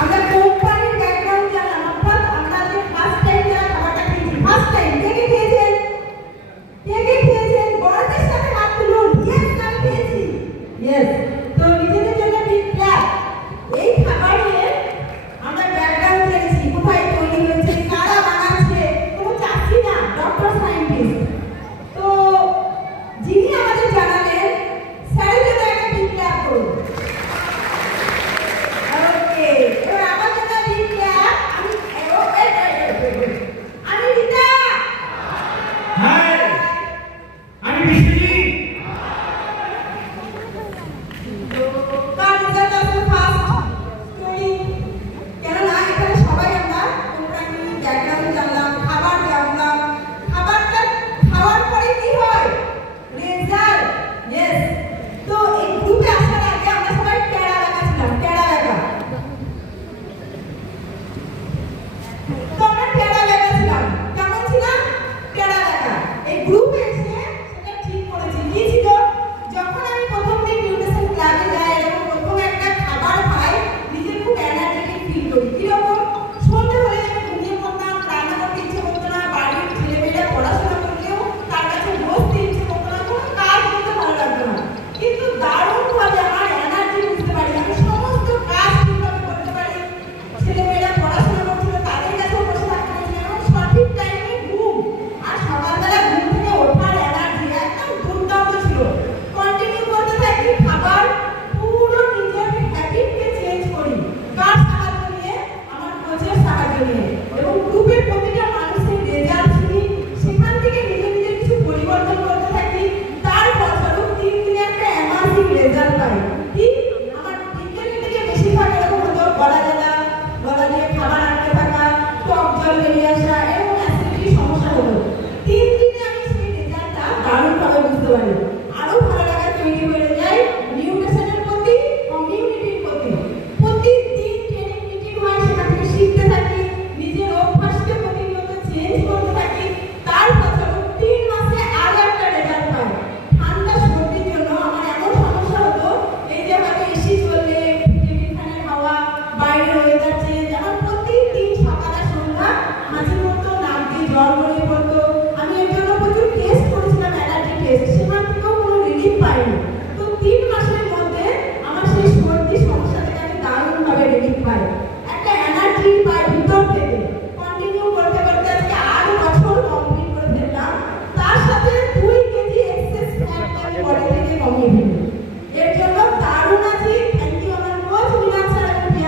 আমরা কোম্পানির ব্যাকগ্রাউন্ড জানলাম, অর্থাৎ আমরা যে ফার্স্ট টাইম যারা খাবারটা খেয়েছি, ফার্স্ট টাইম কে কে খেয়েছেন? কে কে খেয়েছেন? গর্বের সাথে হাত তুলুন। ইয়েস, আমি খেয়েছি। ইয়েস। তো নিজেদের জন্য বিগ ক্ল্যাপ। এই খাবারের আমরা ব্যাকগ্রাউন্ড জেনেছি, কোথায় তৈরি হয়েছে, কারা বানাচ্ছে, কোনো চাচ্ছি না, ডক্টর সায়েন্টিস্ট। তো যিনি আমাদের জানালেন, স্যারের জন্য একটা বিগ ক্ল্যাপ করুন। ওকে, এবার আমার জন্য বিগ ক্ল্যাপ। আমি রীতা। হাই, আমি বিশ্বজিৎ। কার রেজাল্ট আসলে ফার্স্ট স্টোরি, কেননা এখানে সবাই আমরা কোম্পানি ব্যাকগ্রাউন্ড জানলাম, খাবার জানলাম, খাবারটা খাওয়ার পরে কি হয়? রেজাল্ট। ইয়েস। তো এই গ্রুপে আসার আগে আমরা সবাই টেরা লাগা ছিলাম, টেরা লাগা। তো আমরা টেরা লাগা ছিলাম, কেমন ছিলাম? টেরা লাগা। এই গ্রুপে এসে সেটা ঠিক করেছি। কি ছিল? যখন আমি প্রথম দিন নিউট্রিশন ক্লাবে যাই, এরকম প্রথম একটা খাবার খাই, নিজের খুব এনার্জেটিক ফিল করি। কিরকম? সন্ধ্যে হলে আমি ঘুমিয়ে পড়তাম, রান্না করতে ইচ্ছে করতো না, বাড়ির ছেলেমেয়েরা পড়াশোনা করলেও তার কাছে বসতে ইচ্ছে করতো না, কোনো কাজ করতে ভালো লাগতো না। কিন্তু দারুণভাবে আমার এনার্জি বুঝতে পারি, আমি সমস্ত কাজ ঠিকভাবে করতে পারি। ছেলেমেয়েরা পড়াশোনা করছিল, তাদের কাছেও বসে থাকতে হয়েছিল, এবং সঠিক টাইমে ঘুম আর সকালবেলা ঘুম থেকে ওঠার এনার্জি একদম দুর্দান্ত ছিল। কন্টিনিউ করতে থাকি, খাবার পুরো নিজের হ্যাবিটকে চেঞ্জ করি। কার সাহায্য নিয়ে? আমার কোচের সাহায্য নিয়ে। এবং গ্রুপের প্রতিটা মানুষের রেজাল্ট শুনি, সেখান থেকে নিজে নিজে কিছু পরিবর্তন করতে থাকি। তার ফলস্বরূপ 3 দিনে একটা অ্যামাজিং রেজাল্ট পাই। কি? আমার বিকেলের দিকে বেশিরভাগ এরকম হতো, গলা জ্বালা, গলা দিয়ে খাবার আটকে থাকা, টক জল বেরিয়ে আসা, এরকম অ্যাসিডিটির সমস্যা হতো। 3 দিনে আমি সেই রেজাল্টটা দারুণভাবে বুঝতে পারি। আরো ভালো লাগা তৈরি হয়ে যায় নিউট্রিশনের প্রতি, কমিউনিটির প্রতি। প্রতিদিন ট্রেনিং মিটিং হয়, সেখান থেকে শিখতে থাকি, নিজের অভ্যাসকে প্রতিনিয়ত চেঞ্জ করতে থাকি। তার ফলস্বরূপ 3 মাসে আরো একটা রেজাল্ট পাই। ঠান্ডা সর্দির জন্য আমার এমন সমস্যা হতো, এই যে হয়তো এসি চললে, টেবিল ফ্যানের হাওয়া, বাইরের ওয়েদার চেঞ্জ, আমার প্রতিদিন সকালে সন্ধ্যা হাঁচি পড়তো, নাক দিয়ে জল গড়িয়ে পড়তো। আমি এর জন্য প্রচুর টেস্ট করেছিলাম, অ্যালার্জি টেস্ট, সেখান থেকেও কোনো রিলিফ পাইনি। তো 3 মাসের মধ্যে আমার সেই সর্দি সমস্যা থেকে আমি দারুণভাবে রিলিফ পাই।